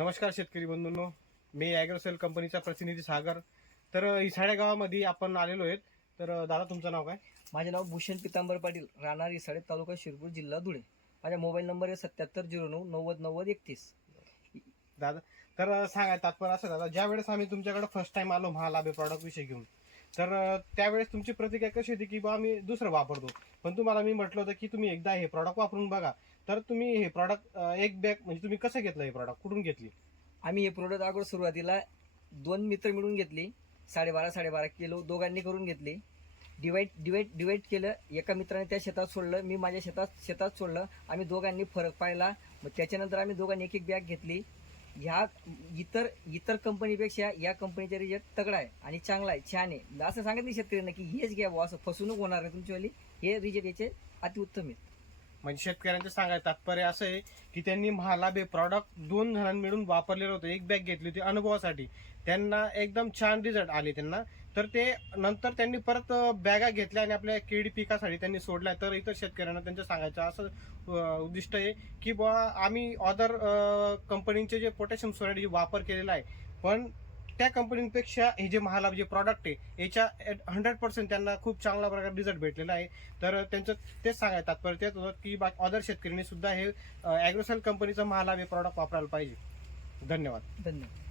नमस्कार शेतकरी बंधूंनो, मी ॲग्रोसेल कंपनीचा प्रतिनिधी सागर. तर इसाड्या गावामध्ये आपण आलेलो आहेत. तर दादा तुमचं नाव काय? माझे नाव भूषण पितांबर पाटील, राहणार इसाडे, तालुका शिरपूर, जिल्हा धुळे. माझा मोबाईल नंबर आहे 7709 90 90 31. दादा तर सांगा तात्पर्य असं दादा, ज्या वेळेस आम्ही तुमच्याकडे फर्स्ट टाइम आलो महालाभे प्रॉडक्ट विषयी घेऊन, तर त्यावेळेस तुमची प्रतिक्रिया कशी होती की बा आम्ही दुसरं वापरतो, पण तुम्हाला मी म्हटलं होतं की तुम्ही एकदा हे प्रॉडक्ट वापरून बघा. तर तुम्ही हे प्रॉडक्ट एक बॅग म्हणजे तुम्ही कसं घेतलं, हे प्रॉडक्ट कुठून घेतली? आम्ही हे प्रोडक्ट अगोदर सुरुवातीला 2 मित्र मिळून घेतली. 12.5 किलो दोघांनी करून घेतली. डिवाइड केलं. एका मित्राने त्या शेतात सोडलं, मी माझ्या शेतात सोडलं. आम्ही दोघांनी फरक पाहिला. मग त्याच्यानंतर आम्ही दोघांनी एक बॅग घेतली. ह्या इतर कंपनीपेक्षा या कंपनीचा रिजल्ट तगडा आहे आणि चांगला आहे, छान आहे. असं सांगितलं शेतकऱ्यांना की हेच घ्या बुवा, असं फसवणूक होणार नाही तुमचीवाली. हे रिजल्ट याचे अतिउत्तम आहेत. म्हणजे शेतकऱ्यांचं सांगायचं तात्पर्य असं आहे की त्यांनी महालाभे प्रॉडक्ट 2 जणांनी मिळून वापरलेलं होतं, एक बॅग घेतली होती अनुभवासाठी. त्यांना एकदम छान रिझल्ट आले त्यांना. तर ते नंतर त्यांनी परत बॅगा घेतल्या आणि आपल्या केळी पिकासाठी त्यांनी सोडल्या. तर इतर शेतकऱ्यांना त्यांचं सांगायचं असं उद्दिष्ट आहे की बुवा आम्ही अदर कंपनीचे जे पोटॅशियम सोलाईड वापर केलेला आहे, पण त्या कंपनीपेक्षा हे जे महालाभ जे प्रॉडक्ट आहे याच्या 100% त्यांना खूप चांगला प्रकारे रिझल्ट भेटलेला आहे. तर त्यांचं तेच सांगायचं तात्पर्य तेच होतं की अदर शेतकऱ्यांनी सुद्धा हे ॲग्रोसेल कंपनीचं महालाभ हे प्रॉडक्ट वापरायला पाहिजे. धन्यवाद. धन्यवाद.